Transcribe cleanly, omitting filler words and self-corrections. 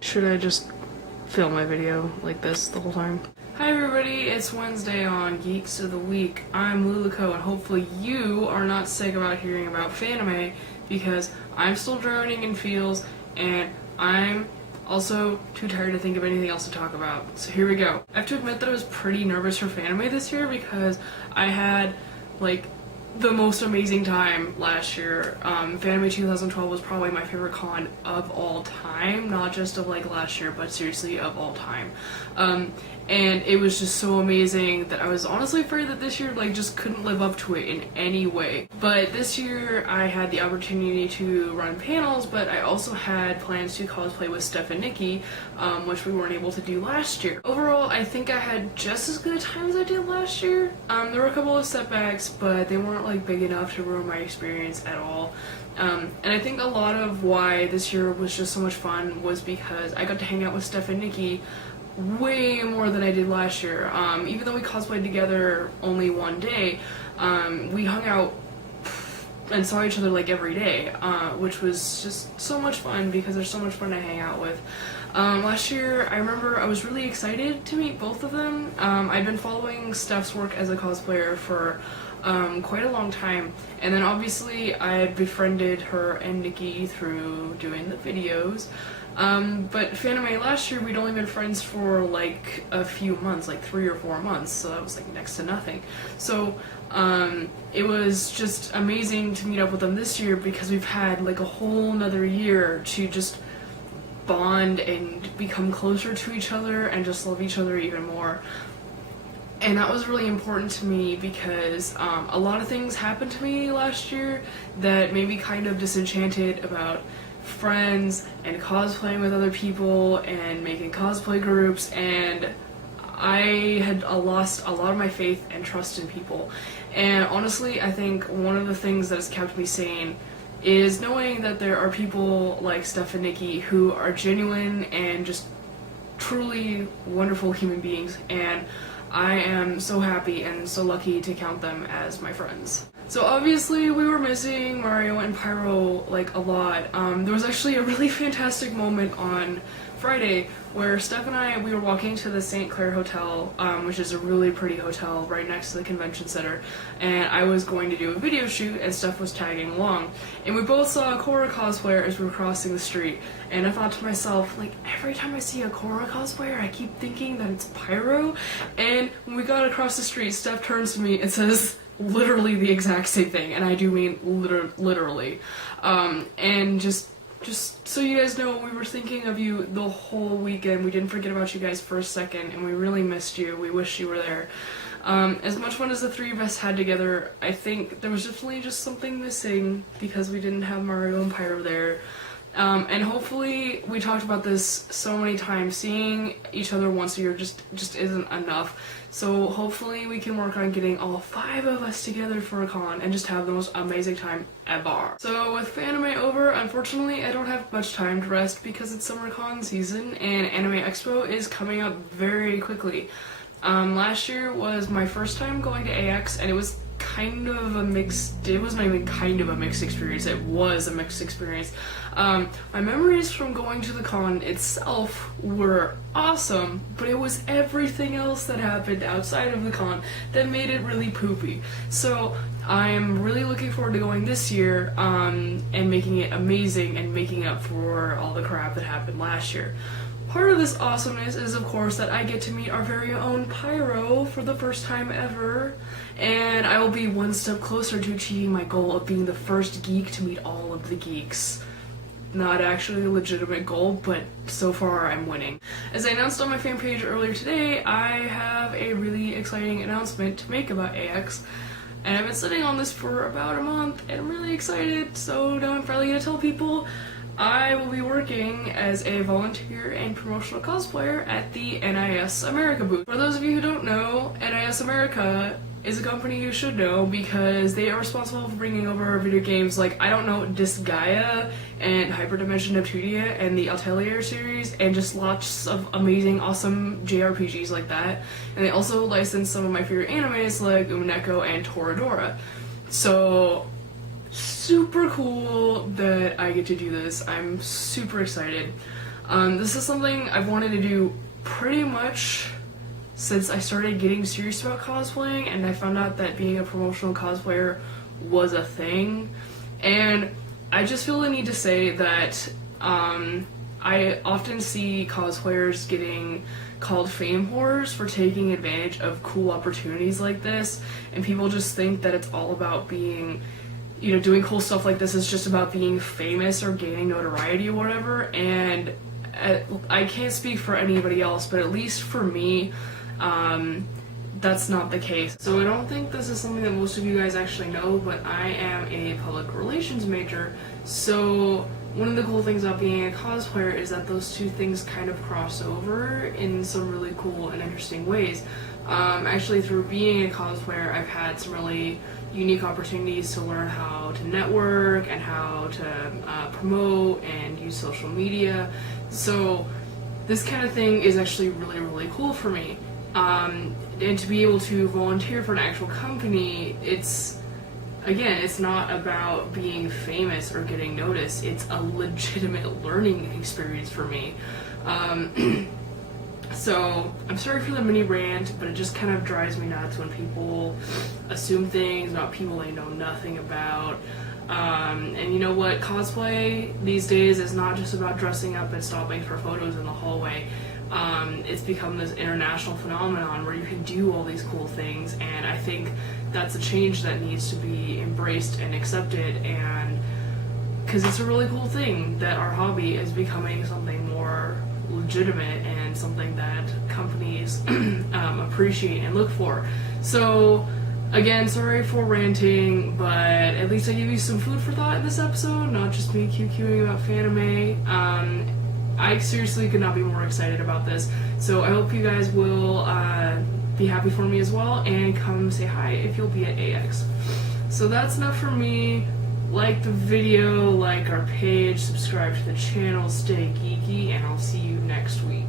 Should I just film my video like this the whole time? Hi everybody, it's Wednesday on Geeks of the Week. I'm Lulu, and hopefully you are not sick about hearing about Fanime, because I'm still drowning in feels, and I'm also too tired to think of anything else to talk about. So here we go. I have to admit that I was pretty nervous for Fanime this year because I had, like, the most amazing time last year. Fanime 2012 was probably my favorite con of all time, not just of like last year, but seriously of all time. And it was just so amazing that I was honestly afraid that this year like just couldn't live up to it in any way. But this year I had the opportunity to run panels, but I also had plans to cosplay with Steph and Nikki, which we weren't able to do last year. Overall, I think I had just as good a time as I did last year. There were a couple of setbacks, but they weren't like big enough to ruin my experience at all. And I think a lot of why this year was just so much fun was because I got to hang out with Steph and Nikki way more than I did last year. Even though we cosplayed together only one day, we hung out and saw each other like every day, which was just so much fun because there's so much fun to hang out with. Last year, I remember I was really excited to meet both of them. I'd been following Steph's work as a cosplayer for quite a long time, and then obviously I had befriended her and Nikki through doing the videos. But Fanime last year, we'd only been friends for like a few months, like 3 or 4 months, so that was like next to nothing. So it was just amazing to meet up with them this year because we've had like a whole nother year to just bond and become closer to each other and just love each other even more. And that was really important to me because a lot of things happened to me last year that made me kind of disenchanted about friends and cosplaying with other people and making cosplay groups, and I had lost a lot of my faith and trust in people. And honestly, I think one of the things that has kept me sane is knowing that there are people like Steph and Nikki who are genuine and just truly wonderful human beings, and I am so happy and so lucky to count them as my friends. So obviously we were missing Mario and Pyro like a lot. There was actually a really fantastic moment on Friday where Steph and we were walking to the St. Clair Hotel, which is a really pretty hotel right next to the convention center, and I was going to do a video shoot and Steph was tagging along. And we both saw a Korra cosplayer as we were crossing the street, and I thought to myself, like, every time I see a Korra cosplayer, I keep thinking that it's Pyro. And when we got across the street, Steph turns to me and says literally the exact same thing, and I do mean literally. And just so you guys know, we were thinking of you the whole weekend. We didn't forget about you guys for a second, and we really missed you. We wish you were there. As much fun as the three of us had together, I think there was definitely just something missing because we didn't have Mario and Pyro there. And hopefully, we talked about this so many times, seeing each other once a year just isn't enough. So hopefully we can work on getting all 5 of us together for a con and just have the most amazing time ever. So with Fanime over, unfortunately I don't have much time to rest because it's summer con season and Anime Expo is coming up very quickly. Last year was my first time going to AX, and it was kind of a mixed, it wasn't even kind of a mixed experience, it was a mixed experience. My memories from going to the con itself were awesome, but it was everything else that happened outside of the con that made it really poopy. So I'm really looking forward to going this year, and making it amazing and making up for all the crap that happened last year. Part of this awesomeness is, of course, that I get to meet our very own Pyro for the first time ever, and I will be one step closer to achieving my goal of being the first geek to meet all of the geeks. Not actually a legitimate goal, but so far I'm winning. As I announced on my fan page earlier today, I have a really exciting announcement to make about AX, and I've been sitting on this for about a month, and I'm really excited, so now I'm finally gonna tell people. I will be working as a volunteer and promotional cosplayer at the NIS America booth. For those of you who don't know, NIS America is a company you should know because they are responsible for bringing over video games like, I don't know, Disgaea and Hyperdimension Neptunia and the Atelier series, and just lots of amazing, awesome JRPGs like that. And they also license some of my favorite animes like Umineko and Toradora. So super cool that I get to do this. I'm super excited. This is something I've wanted to do pretty much since I started getting serious about cosplaying, and I found out that being a promotional cosplayer was a thing. And I just feel the need to say that I often see cosplayers getting called fame whores for taking advantage of cool opportunities like this, and people just think that it's all about being, you know, doing cool stuff like this is just about being famous or gaining notoriety or whatever. And I can't speak for anybody else, but at least for me, that's not the case. So I don't think this is something that most of you guys actually know, but I am a public relations major. So one of the cool things about being a cosplayer is that those two things kind of cross over in some really cool and interesting ways. Actually, through being a cosplayer, I've had some really unique opportunities to learn how to network and how to promote and use social media. So this kind of thing is actually really, really cool for me. And to be able to volunteer for an actual company, it's not about being famous or getting noticed. It's a legitimate learning experience for me. So I'm sorry for the mini rant, but it just kind of drives me nuts when people assume things about people they know nothing about. And you know what? Cosplay these days is not just about dressing up and stopping for photos in the hallway. It's become this international phenomenon where you can do all these cool things, and I think that's a change that needs to be embraced and accepted, and because it's a really cool thing that our hobby is becoming something more legitimate and something that companies appreciate and look for. So again, sorry for ranting, but at least I gave you some food for thought in this episode, not just me QQing about Fanime. I seriously could not be more excited about this, so I hope you guys will be happy for me as well, and come say hi if you'll be at AX. So that's enough for me. Like the video, like our page, subscribe to the channel, stay geeky, and I'll see you next week.